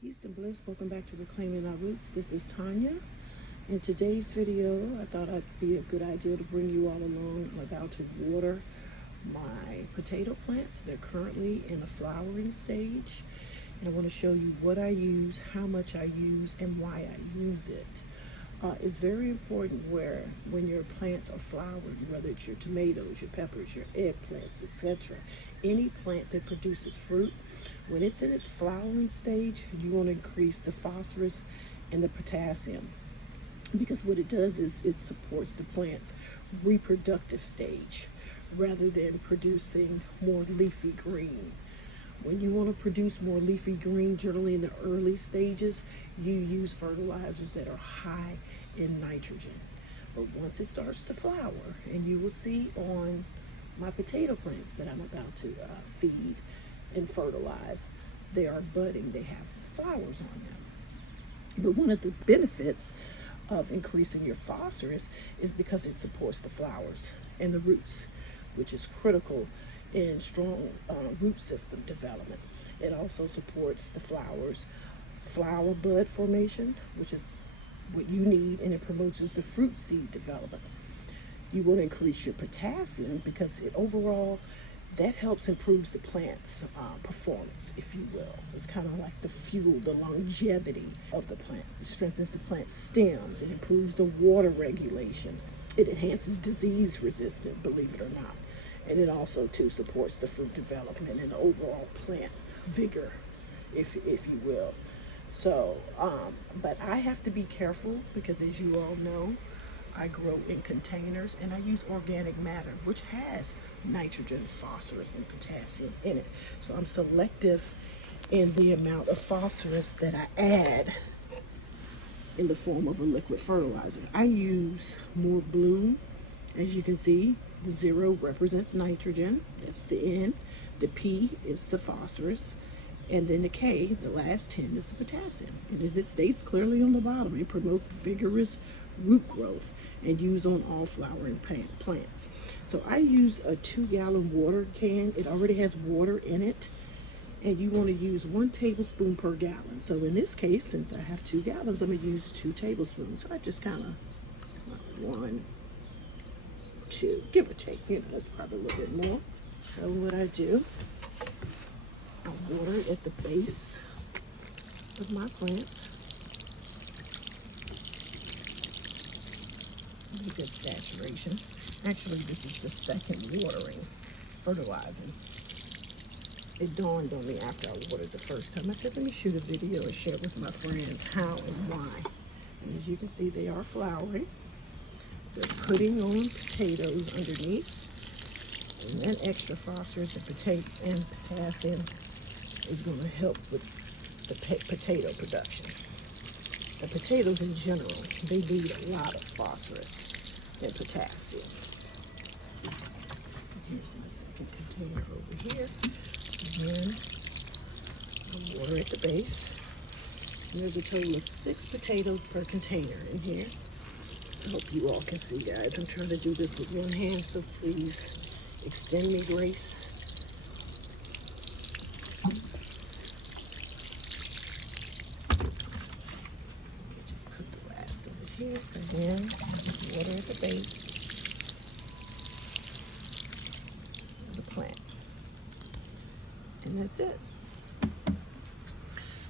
Peace and bliss. Welcome back to Reclaiming Our Roots. This is Tanya. In today's video, I thought it'd be a good idea to bring you all along. I'm about to water my potato plants. They're currently in a flowering stage. And I want to show you what I use, how much I use, and why I use it. It's very important when your plants are flowering, whether it's your tomatoes, your peppers, your eggplants, etc. Any plant that produces fruit, when it's in its flowering stage, you want to increase the phosphorus and the potassium, because what it does is it supports the plant's reproductive stage rather than producing more leafy green. When you want to produce more leafy green, generally in the early stages, you use fertilizers that are high in nitrogen. But once it starts to flower, and you will see on my potato plants that I'm about to feed and fertilize, they are budding, they have flowers on them. But one of the benefits of increasing your phosphorus is because it supports the flowers and the roots, which is critical in strong root system development. It also supports the flowers, flower bud formation, which is what you need, and it promotes the fruit seed development. You want to increase your potassium because overall that helps improves the plant's performance, if you will. It's kind of like the fuel, the longevity of the plant. It strengthens the plant's stems. It improves the water regulation. It enhances disease resistance, believe it or not. And it also too supports the fruit development and overall plant vigor, if you will. So, but I have to be careful because, as you all know, I grow in containers and I use organic matter, which has nitrogen, phosphorus, and potassium in it. So I'm selective in the amount of phosphorus that I add in the form of a liquid fertilizer. I use more blue. As you can see, the 0 represents nitrogen, that's the N. The P is the phosphorus. And then the K, the last 10, is the potassium. And as it states clearly on the bottom, it promotes vigorous root growth and used on all flowering plants. So I use a 2-gallon water can. It already has water in it. And you want to use 1 tablespoon per gallon. So in this case, since I have 2 gallons, I'm going to use 2 tablespoons. So I just kind of 1, 2, give or take. That's probably a little bit more. So what I do, I water it at the base of my plants. Good saturation. Actually, this is the second watering, fertilizing. It dawned on me after I watered the first time. I said, let me shoot a video and share with my friends how and why. And as you can see, they are flowering. They're putting on potatoes underneath. And that extra phosphorus and potassium is going to help with the potato production. The potatoes in general, they need a lot of phosphorus and potassium. Here's my second container over here. And water at the base. And there's a total of 6 potatoes per container in here. I hope you all can see, guys. I'm trying to do this with one hand, so please extend me grace. Just put the last of it here, and then water at the base of the plant. And that's it.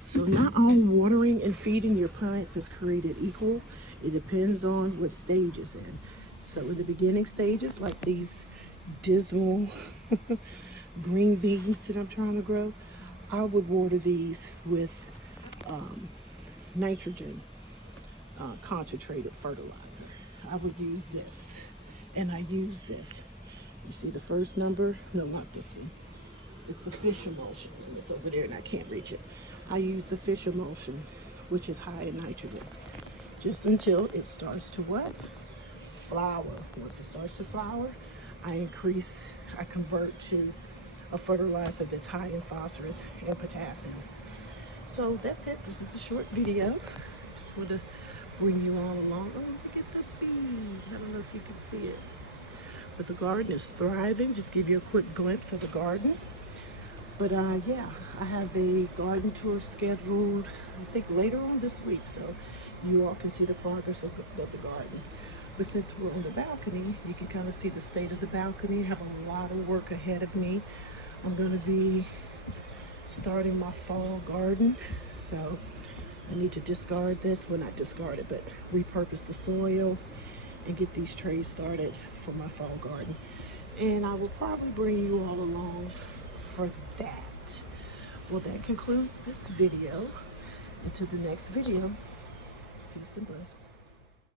So not all watering and feeding your plants is created equal. It depends on what stage it's in. So in the beginning stages, like these dismal green beans that I'm trying to grow, I would water these with nitrogen concentrated fertilizer. I would use this, and I use this. You see the first number? No, not this one. It's the fish emulsion, and it's over there and I can't reach it. I use the fish emulsion, which is high in nitrogen, just until it starts to what? Flower. Once it starts to flower, I convert to a fertilizer that's high in phosphorus and potassium. So that's it. This is a short video. Just want to bring you all along. Oh, look at the bee. I don't know if you can see it. But the garden is thriving. Just give you a quick glimpse of the garden. But yeah, I have a garden tour scheduled, I think later on this week, so you all can see the progress of the garden. But since we're on the balcony, you can kind of see the state of the balcony. I have a lot of work ahead of me. I'm going to be starting my fall garden, so I need to discard this. Well, not discard it, but repurpose the soil and get these trays started for my fall garden. And I will probably bring you all along for that. Well, that concludes this video. Until the next video, peace and bliss.